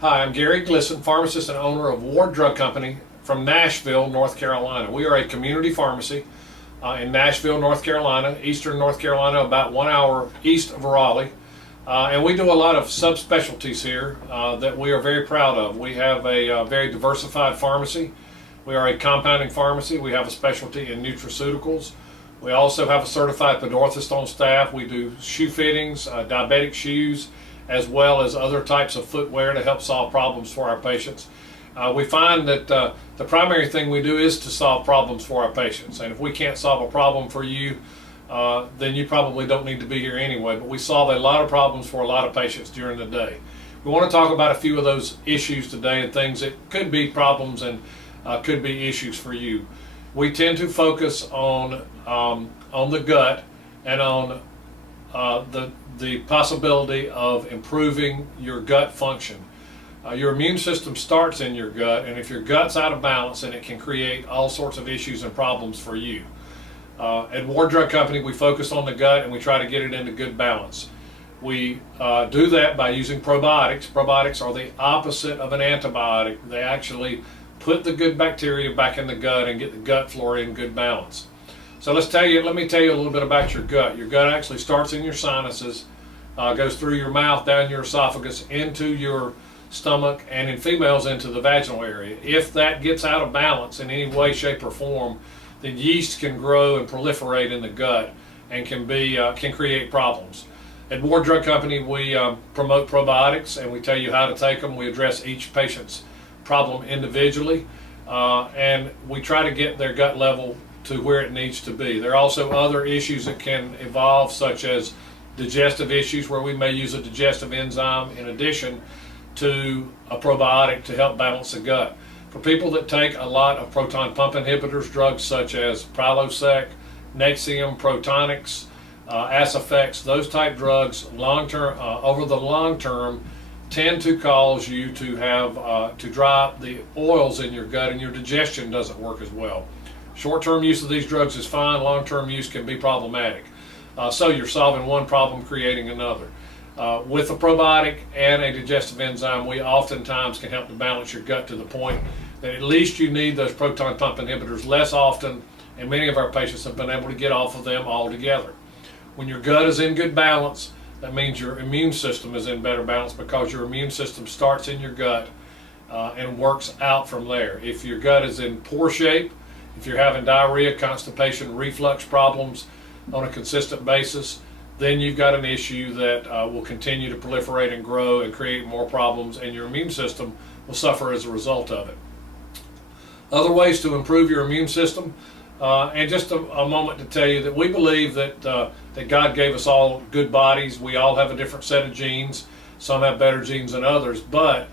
Hi, I'm Gary Glisson, pharmacist and owner of Ward Drug Company from Nashville, North Carolina. We are a community pharmacy in Nashville, North Carolina, eastern North Carolina, about 1 hour east of Raleigh. And we do a lot of subspecialties here that we are very proud of. We have a very diversified pharmacy. We are a compounding pharmacy. We have a specialty in nutraceuticals. We also have a certified podorthist on staff. We do shoe fittings, diabetic shoes, as well as other types of footwear to help solve problems for our patients. We find that the primary thing we do is to solve problems for our patients. And if we can't solve a problem for you, then you probably don't need to be here anyway. But we solve a lot of problems for a lot of patients during the day. We want to talk about a few of those issues today and things that could be problems and could be issues for you. We tend to focus on the gut and on the possibility of improving your gut function. Your immune system starts in your gut, and if your gut's out of balance, then it can create all sorts of issues and problems for you. At Ward Drug Company, we focus on the gut and we try to get it into good balance. We do that by using probiotics. Probiotics are the opposite of an antibiotic. They actually put the good bacteria back in the gut and get the gut flora in good balance. So let me tell you a little bit about your gut. Your gut actually starts in your sinuses, goes through your mouth, down your esophagus, into your stomach, and in females into the vaginal area. If that gets out of balance in any way, shape, or form, then yeast can grow and proliferate in the gut and can create problems. At Ward Drug Company, we promote probiotics and we tell you how to take them. We address each patient's problem individually, and we try to get their gut level to where it needs to be. There are also other issues that can evolve, such as digestive issues, where we may use a digestive enzyme in addition to a probiotic to help balance the gut. For people that take a lot of proton pump inhibitors, drugs such as Prilosec, Nexium, Protonix, Acifex, those type drugs, over the long term, tend to cause you to have to dry up the oils in your gut, and your digestion doesn't work as well. Short-term use of these drugs is fine. Long-term use can be problematic. So you're solving one problem, creating another. With a probiotic and a digestive enzyme, we oftentimes can help to balance your gut to the point that at least you need those proton pump inhibitors less often, and many of our patients have been able to get off of them altogether. When your gut is in good balance, that means your immune system is in better balance, because your immune system starts in your gut and works out from there. If your gut is in poor shape, if you're having diarrhea, constipation, reflux problems on a consistent basis, then you've got an issue that will continue to proliferate and grow and create more problems, and your immune system will suffer as a result of it. Other ways to improve your immune system, and just a moment to tell you that we believe that God gave us all good bodies. We all have a different set of genes. Some have better genes than others, but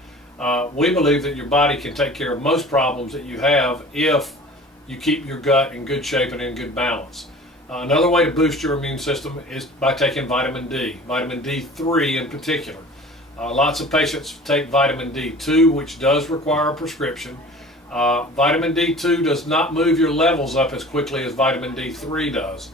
we believe that your body can take care of most problems that you have if you keep your gut in good shape and in good balance. Another way to boost your immune system is by taking vitamin D, vitamin D3 in particular. Lots of patients take vitamin D2, which does require a prescription. Vitamin D2 does not move your levels up as quickly as vitamin D3 does.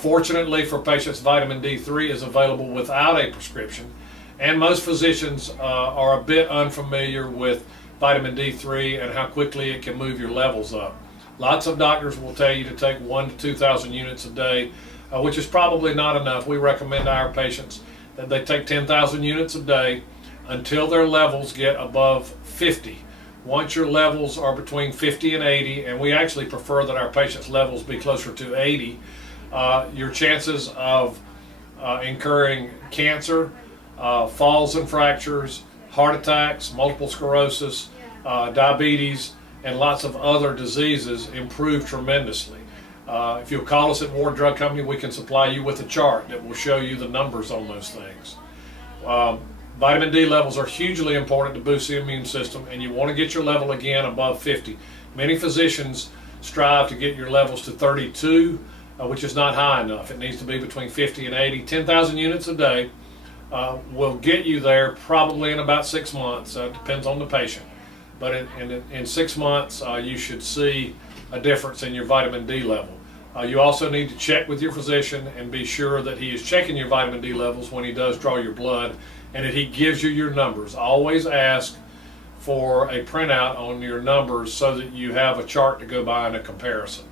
Fortunately for patients, vitamin D3 is available without a prescription, and most physicians are a bit unfamiliar with vitamin D3 and how quickly it can move your levels up. Lots of doctors will tell you to take 1,000 to 2,000 units a day, which is probably not enough. We recommend to our patients that they take 10,000 units a day until their levels get above 50. Once your levels are between 50 and 80, and we actually prefer that our patients' levels be closer to 80, your chances of incurring cancer, falls and fractures, heart attacks, multiple sclerosis, diabetes, and lots of other diseases improve tremendously. If you'll call us at Ward Drug Company, we can supply you with a chart that will show you the numbers on those things. Vitamin D levels are hugely important to boost the immune system, and you want to get your level again above 50. Many physicians strive to get your levels to 32, which is not high enough. It needs to be between 50 and 80. 10,000 units a day will get you there probably in about 6 months. It depends on the patient. But in 6 months, you should see a difference in your vitamin D level. You also need to check with your physician and be sure that he is checking your vitamin D levels when he does draw your blood and that he gives you your numbers. Always ask for a printout on your numbers so that you have a chart to go by in a comparison.